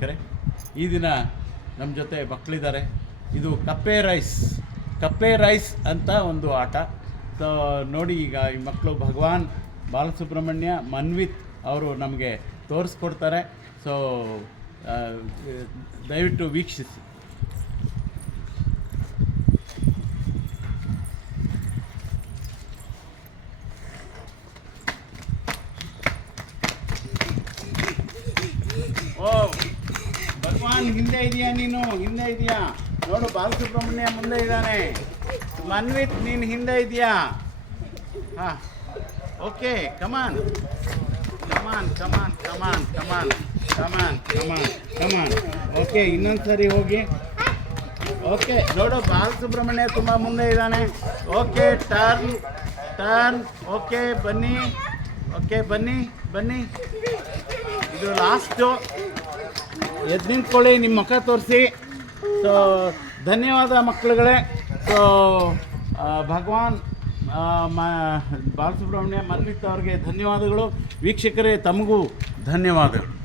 ವೀಕ್ಷಕರೇ, ಈ ದಿನ ನಮ್ಮ ಜೊತೆ ಮಕ್ಕಳಿದ್ದಾರೆ. ಇದು ಕಪ್ಪೆ ರೈಸ್ ಕಪ್ಪೆ ರೈಸ್ ಅಂತ ಒಂದು ಆಟ. ಸೊ ನೋಡಿ ಈಗ ಈ ಮಕ್ಕಳು ಭಗವಾನ್ ಬಾಲಸುಬ್ರಹ್ಮಣ್ಯ ಮನ್ವಿತ್ ಅವರು ನಮಗೆ ತೋರಿಸ್ಕೊಡ್ತಾರೆ. ಸೊ ದಯವಿಟ್ಟು ವೀಕ್ಷಿಸಿ. ಓ ಭಗವಾನ್, ಹಿಂದೆ ಇದೆಯಾ ನೀನು? ಹಿಂದೆ ಇದೆಯಾ? ನೋಡು, ಬಾಲಸುಬ್ರಹ್ಮಣ್ಯ ಮುಂದೆ ಇದ್ದಾನೆ. ಮನ್ವಿತ್, ನೀನು ಹಿಂದೆ ಇದೆಯಾ? ಹಾಂ. Okay come on come on come on come on come on come on come on come on okay ಇನ್ನೊಂದು ಸರಿ ಹೋಗಿ. ಓಕೆ ನೋಡು, ಬಾಲಸುಬ್ರಹ್ಮಣ್ಯ ತುಂಬ ಮುಂದೆ ಇದ್ದಾನೆ. ಓಕೆ ಟರ್ನ್ ಟರ್ನ್ ಓಕೆ ಬನ್ನಿ. ಓಕೆ ಬನ್ನಿ ಬನ್ನಿ. ಇದು ಲಾಸ್ಟು ಎದ್ದು ನಿಂತ್ಕೊಳ್ಳಿ ನಿಮ್ಮ ಮುಖ ತೋರಿಸಿ. ಸೊ ಧನ್ಯವಾದ ಮಕ್ಕಳುಗಳೇ. ಸೊ ಭಗವಾನ್ ಮ, ಬಾಲಸುಬ್ರಹ್ಮಣ್ಯ ಮನ್ವಿತ್ ಅವ್ರಿಗೆ ಧನ್ಯವಾದಗಳು. ವೀಕ್ಷಕರೇ, ತಮಗೂ ಧನ್ಯವಾದಗಳು.